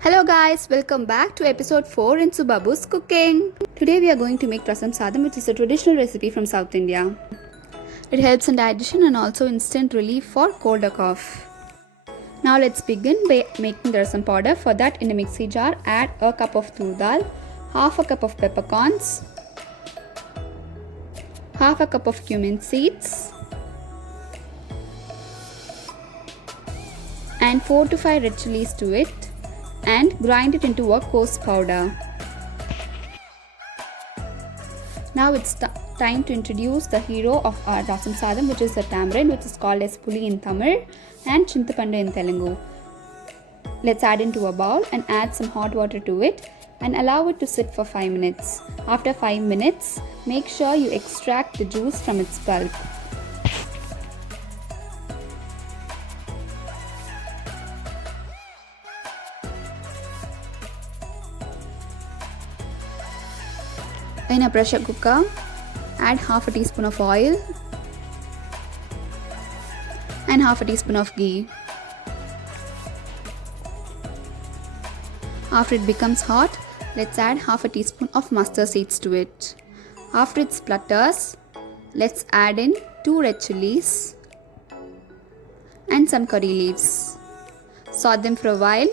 Hello guys, welcome back to episode 4 in Subabu's cooking. Today we are going to make Rasam Sadam, which is a traditional recipe from South India. It helps in digestion and also instant relief for cold or cough. Now let's begin by making the rasam powder. For that, in a mixie jar, add a cup of tur dal, half a cup of peppercorns, half a cup of cumin seeds, and 4 to 5 red chillies to it, and grind it into a coarse powder. Now it's time to introduce the hero of our Rasam Sadam, which is the tamarind, which is called as puli in Tamil and chintapandu in Telugu. Let's add into a bowl and add some hot water to it and allow it to sit for 5 minutes. After 5 minutes, make sure you extract the juice from its pulp. In a pressure cooker, add half a teaspoon of oil and half a teaspoon of ghee. After it becomes hot, let's add half a teaspoon of mustard seeds to it. After it splutters, let's add in 2 red chillies and some curry leaves. Saute them for a while.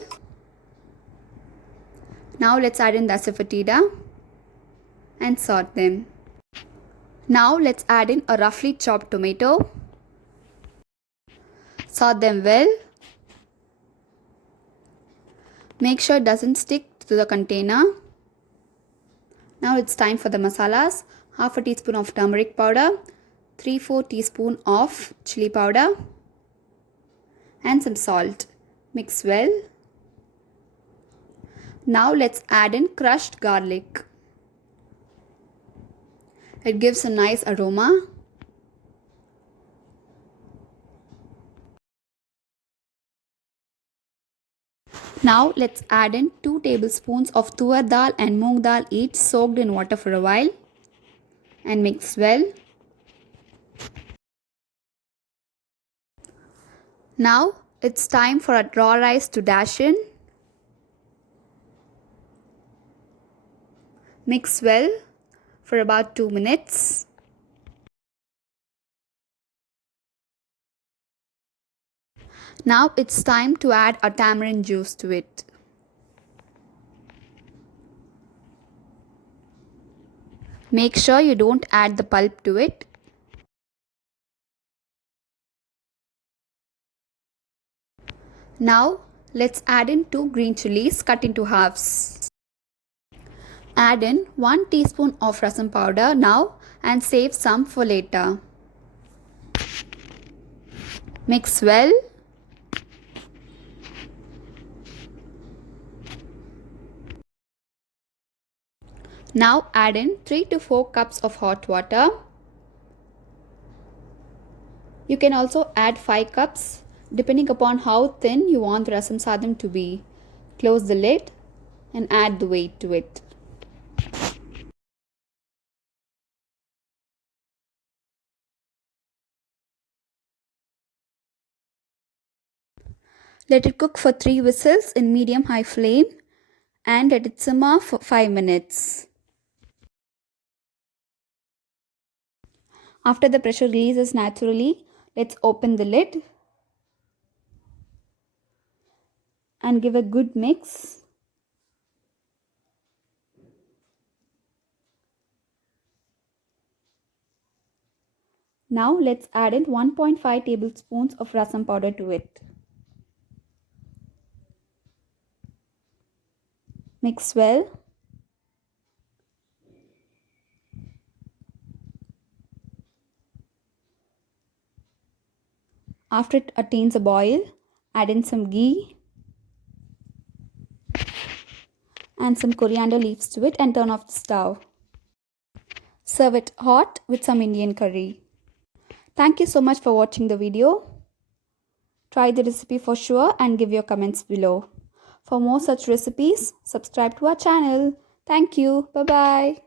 Now let's add in the asafoetida and saute them. Now let's add in a roughly chopped tomato. Saute them well. Make sure it doesn't stick to the container. Now it's time for the masalas. Half a teaspoon of turmeric powder, 3/4 teaspoon of chilli powder, and some salt. Mix well. Now let's add in crushed garlic. It gives a nice aroma. Now let's add in 2 tablespoons of tuvar dal and moong dal each, soaked in water for a while, and mix well. Now it's time for our raw rice to dash in. Mix well for about 2 minutes. Now it's time to add a tamarind juice to it. Make sure you don't add the pulp to it. Now let's add in 2 green chillies cut into halves. Add in 1 teaspoon of rasam powder now and save some for later. Mix well. Now add in 3 to 4 cups of hot water. You can also add 5 cups depending upon how thin you want the rasam sadam to be. Close the lid and add the weight to it. Let it cook for 3 whistles in medium-high flame and let it simmer for 5 minutes. After the pressure releases naturally, let's open the lid and give a good mix. Now let's add in 1.5 tablespoons of rasam powder to it. Mix well. After it attains a boil, add in some ghee and some coriander leaves to it and turn off the stove. Serve it hot with some Indian curry. Thank you so much for watching the video. Try the recipe for sure and give your comments below. For more such recipes, subscribe to our channel. Thank you. Bye-bye.